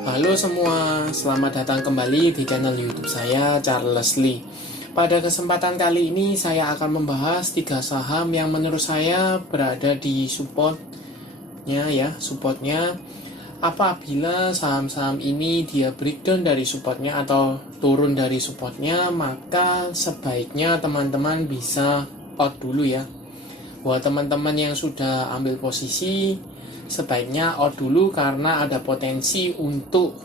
Halo semua, selamat datang kembali di channel YouTube saya, Charles Lee. Pada kesempatan kali ini saya akan membahas 3 saham yang menurut saya berada di supportnya apabila saham-saham ini dia breakdown dari supportnya atau turun dari supportnya, maka sebaiknya teman-teman bisa out dulu ya. Buat teman-teman yang sudah ambil posisi, sebaiknya out dulu karena ada potensi untuk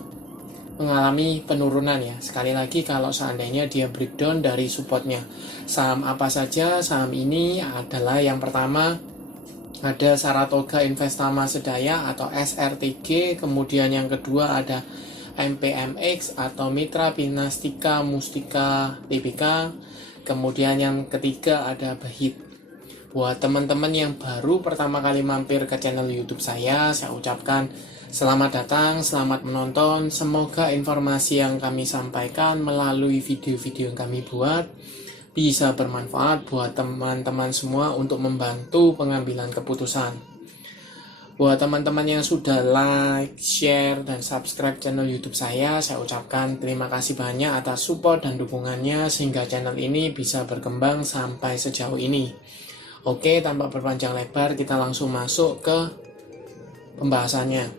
mengalami penurunan ya. Sekali lagi kalau seandainya dia breakdown dari supportnya. Saham apa saja? Saham ini adalah yang pertama ada Saratoga Investama Sedaya atau SRTG, kemudian yang kedua ada MPMX atau Mitra Pinastika Mustika Tbk, kemudian yang ketiga ada Bahit. Buat teman-teman yang baru pertama kali mampir ke channel YouTube saya ucapkan selamat datang, selamat menonton. Semoga informasi yang kami sampaikan melalui video-video yang kami buat bisa bermanfaat buat teman-teman semua untuk membantu pengambilan keputusan. Buat teman-teman yang sudah like, share, dan subscribe channel YouTube saya ucapkan terima kasih banyak atas support dan dukungannya sehingga channel ini bisa berkembang sampai sejauh ini. Oke, tanpa berpanjang lebar, kita langsung masuk ke pembahasannya.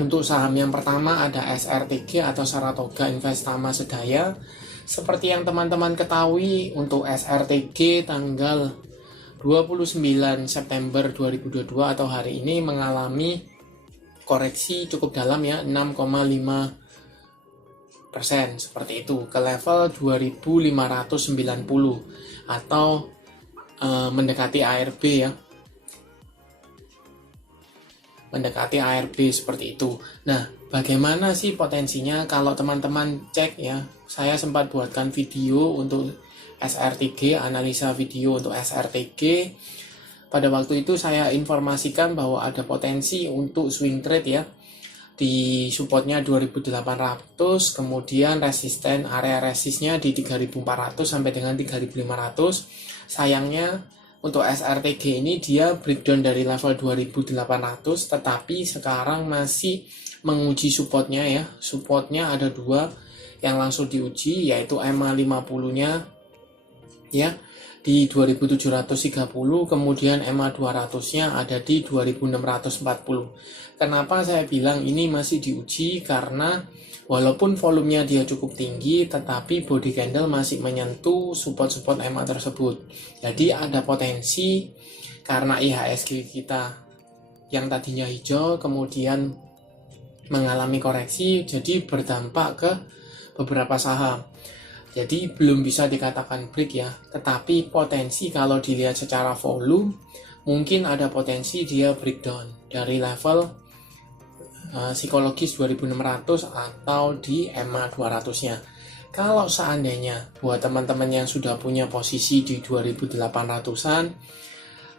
Untuk saham yang pertama ada SRTG atau Saratoga Investama Sedaya. Seperti yang teman-teman ketahui, untuk SRTG tanggal 29 September 2022 atau hari ini mengalami koreksi cukup dalam ya, 6,5% seperti itu, ke level 2590 atau mendekati ARB ya, mendekati ARB seperti itu. Nah, bagaimana sih potensinya? Kalau teman-teman cek ya, saya sempat buatkan video untuk SRTG, analisa video untuk SRTG. Pada waktu itu saya informasikan bahwa ada potensi untuk swing trade ya, di supportnya 2800, kemudian resisten, area resistnya di 3400 sampai dengan 3500. Sayangnya untuk SRTG ini dia breakdown dari level 2800, tetapi sekarang masih menguji supportnya ya. Supportnya ada 2 yang langsung diuji, yaitu EMA 50-nya ya di 2730, kemudian EMA 200-nya ada di 2640. Kenapa saya bilang ini masih diuji? Karena walaupun volumenya dia cukup tinggi, tetapi body candle masih menyentuh support-support EMA tersebut. Jadi ada potensi karena IHSG kita yang tadinya hijau kemudian mengalami koreksi, jadi berdampak ke beberapa saham. Jadi belum bisa dikatakan break ya, tetapi potensi kalau dilihat secara volume mungkin ada potensi dia breakdown dari level psikologis 2600 atau di EMA 200-nya. Kalau seandainya buat teman-teman yang sudah punya posisi di 2800-an,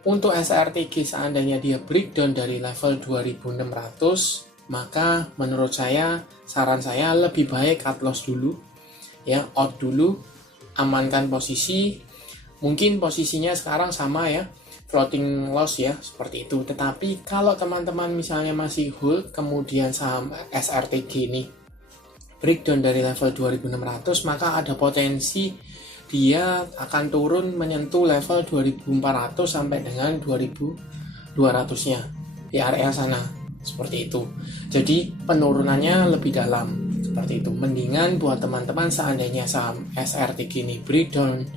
untuk SRTG seandainya dia breakdown dari level 2600, maka menurut saya, saran saya lebih baik cut loss dulu ya, out dulu, amankan posisi. Mungkin posisinya sekarang sama ya, floating loss ya, seperti itu. Tetapi kalau teman-teman misalnya masih hold, kemudian saham SRTG ini breakdown dari level 2600, maka ada potensi dia akan turun menyentuh level 2400 sampai dengan 2200-nya di area sana, seperti itu. Jadi penurunannya lebih dalam, seperti itu. Mendingan buat teman-teman seandainya saham SRTG ini breakdown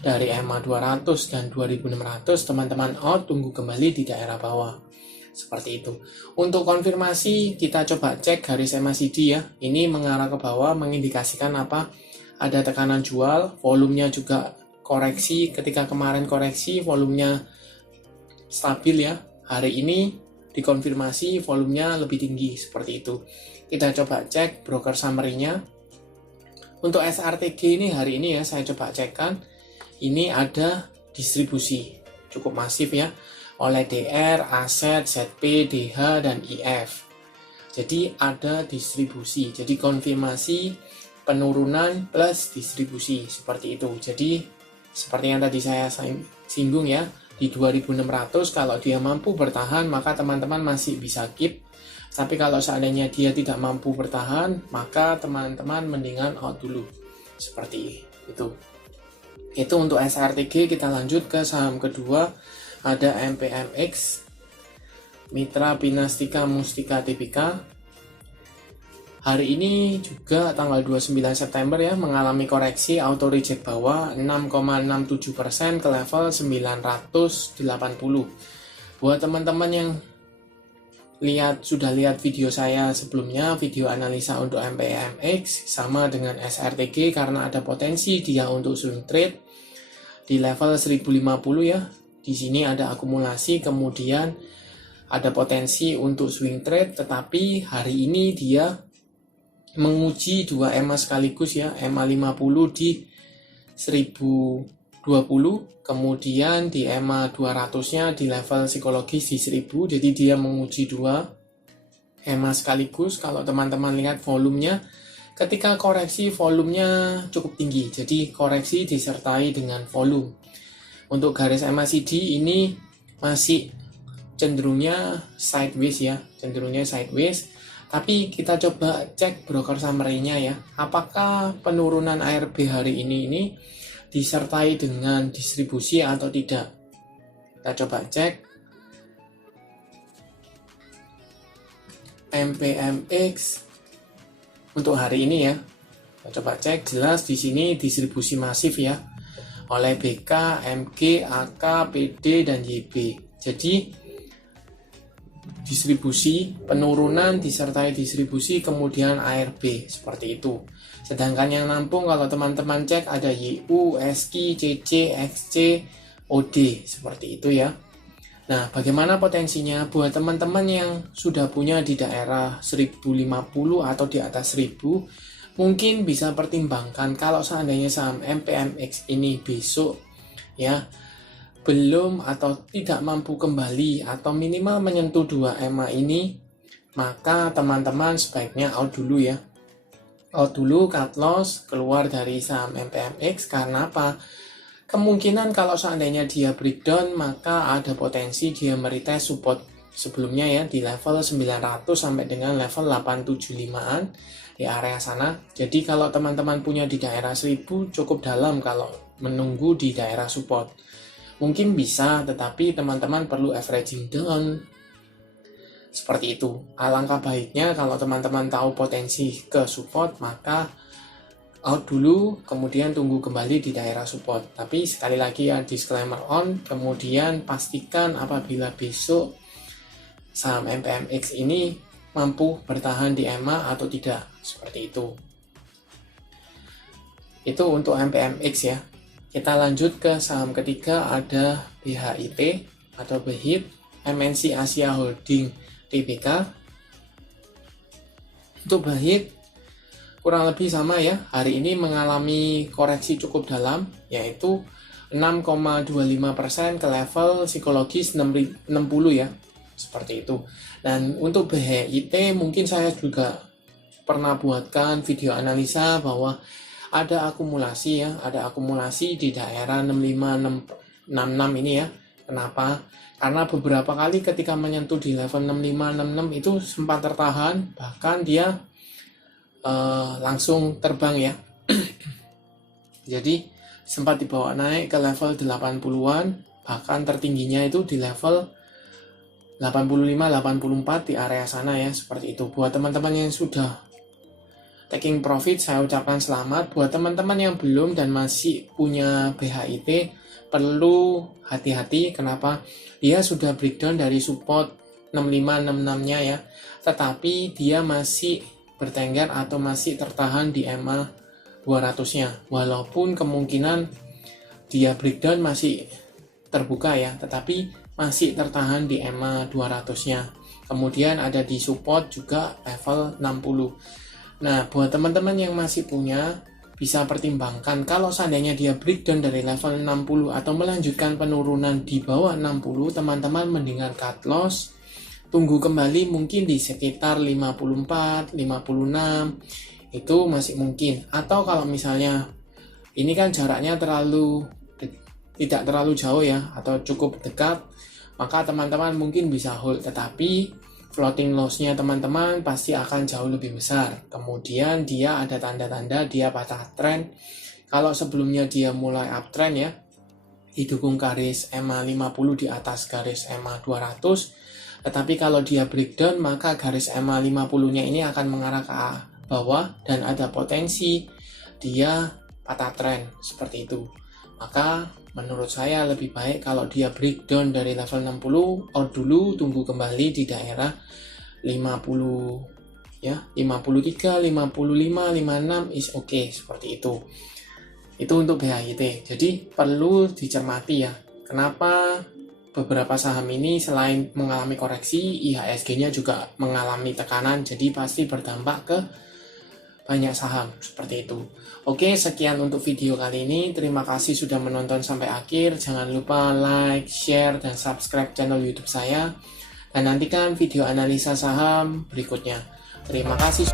dari EMA 200 dan 2600, teman-teman out, tunggu kembali di daerah bawah, seperti itu. Untuk konfirmasi kita coba cek garis MACD ya, ini mengarah ke bawah mengindikasikan apa? Ada tekanan jual, volumenya juga koreksi. Ketika kemarin koreksi volumenya stabil ya, hari ini dikonfirmasi volumenya lebih tinggi, seperti itu. Kita coba cek broker summary-nya. Untuk SRTG ini hari ini ya, saya coba cekkan. Ini ada distribusi cukup masif ya oleh DR, Aset, ZP, DH, dan IF. Jadi ada distribusi, jadi konfirmasi penurunan plus distribusi, seperti itu. Jadi seperti yang tadi saya singgung ya, di 2600 kalau dia mampu bertahan maka teman-teman masih bisa keep Tapi kalau seandainya dia tidak mampu bertahan, maka teman-teman mendingan out dulu. Seperti itu. Itu untuk SRTG. Kita lanjut ke saham kedua, ada MPMX, Mitra Pinastika Mustika Tbk. Hari ini juga tanggal 29 September ya, mengalami koreksi auto reject bawah 6,67% ke level 980. Buat teman-teman yang sudah lihat video saya sebelumnya, video analisa untuk MPMX sama dengan SRTG, karena ada potensi dia untuk swing trade di level 1050 ya. Di sini ada akumulasi, kemudian ada potensi untuk swing trade, tetapi hari ini dia menguji dua EMA sekaligus ya, EMA 50 di 1020, kemudian di EMA 200-nya di level psikologis di 1000. Jadi dia menguji dua EMA sekaligus. Kalau teman-teman lihat volumenya, ketika koreksi volumenya cukup tinggi, jadi koreksi disertai dengan volume. Untuk garis MACD ini masih cenderungnya sideways ya, cenderungnya sideways. Tapi kita coba cek broker summary-nya ya. Apakah penurunan ARB hari ini disertai dengan distribusi atau tidak? Kita coba cek. MPMX untuk hari ini ya. Kita coba cek, jelas di sini distribusi masif ya. Oleh BK, MG, AK, PD, dan YB. Jadi distribusi, penurunan disertai distribusi, kemudian ARB seperti itu. Sedangkan yang nampung kalau teman-teman cek ada YU, SQ, CC, XC, OD seperti itu ya. Nah, bagaimana potensinya buat teman-teman yang sudah punya di daerah 1050 atau di atas 1000, mungkin bisa pertimbangkan kalau seandainya saham MPMX ini besok ya belum atau tidak mampu kembali atau minimal menyentuh 2 EMA ini, maka teman-teman sebaiknya out dulu ya. Out dulu, cut loss, keluar dari saham MPMX. Karena apa? Kemungkinan kalau seandainya dia breakdown, maka ada potensi dia meretest support sebelumnya ya di level 900 sampai dengan level 875-an di area sana. Jadi kalau teman-teman punya di daerah 1000 cukup dalam kalau menunggu di daerah support. Mungkin bisa, tetapi teman-teman perlu averaging down. Seperti itu. Alangkah baiknya kalau teman-teman tahu potensi ke support, maka out dulu, kemudian tunggu kembali di daerah support. Tapi sekali lagi ya, disclaimer on, kemudian pastikan apabila besok saham MPMX ini mampu bertahan di EMA atau tidak. Seperti itu. Itu untuk MPMX ya. Kita lanjut ke saham ketiga, ada BHIT atau BHIT, MNC Asia Holding Tbk. Untuk BHIT kurang lebih sama ya, hari ini mengalami koreksi cukup dalam, yaitu 6,25% ke level psikologis 60 ya, seperti itu. Dan untuk BHIT mungkin saya juga pernah buatkan video analisa bahwa ada akumulasi ya, ada akumulasi di daerah 6566 ini ya. Kenapa? Karena beberapa kali ketika menyentuh di level 6566 itu sempat tertahan, bahkan dia langsung terbang ya. Jadi sempat dibawa naik ke level 80-an, bahkan tertingginya itu di level 85-84 di area sana ya, seperti itu. Buat teman-teman yang sudah taking profit, saya ucapkan selamat. Buat teman-teman yang belum dan masih punya BHIT, perlu hati-hati. Kenapa? Dia sudah breakdown dari support 6566-nya ya, tetapi dia masih bertengger atau masih tertahan di EMA 200-nya. Walaupun kemungkinan dia breakdown masih terbuka ya, tetapi masih tertahan di EMA 200-nya. Kemudian ada di support juga level 60. Nah, buat teman-teman yang masih punya, bisa pertimbangkan kalau seandainya dia breakdown dari level 60 atau melanjutkan penurunan di bawah 60, teman-teman mendingan cut loss, tunggu kembali mungkin di sekitar 54, 56, itu masih mungkin. Atau kalau misalnya ini kan jaraknya tidak terlalu jauh ya, atau cukup dekat, maka teman-teman mungkin bisa hold, tetapi floating loss-nya teman-teman pasti akan jauh lebih besar. Kemudian dia ada tanda-tanda dia patah trend. Kalau sebelumnya dia mulai uptrend ya, didukung garis EMA 50 di atas garis EMA 200. Tetapi kalau dia breakdown, maka garis EMA 50-nya ini akan mengarah ke bawah dan ada potensi dia patah trend seperti itu. Maka menurut saya lebih baik kalau dia breakdown dari level 60 out dulu, tunggu kembali di daerah 50 ya, 53, 55, 56 is okay seperti itu. Itu untuk BHIT. Jadi perlu dicermati ya. Kenapa beberapa saham ini selain mengalami koreksi, IHSG-nya juga mengalami tekanan, jadi pasti berdampak ke banyak saham seperti itu. Oke, sekian untuk video kali ini. Terima kasih sudah menonton sampai akhir. Jangan lupa like, share, dan subscribe channel YouTube saya. Dan nantikan video analisa saham berikutnya. Terima kasih.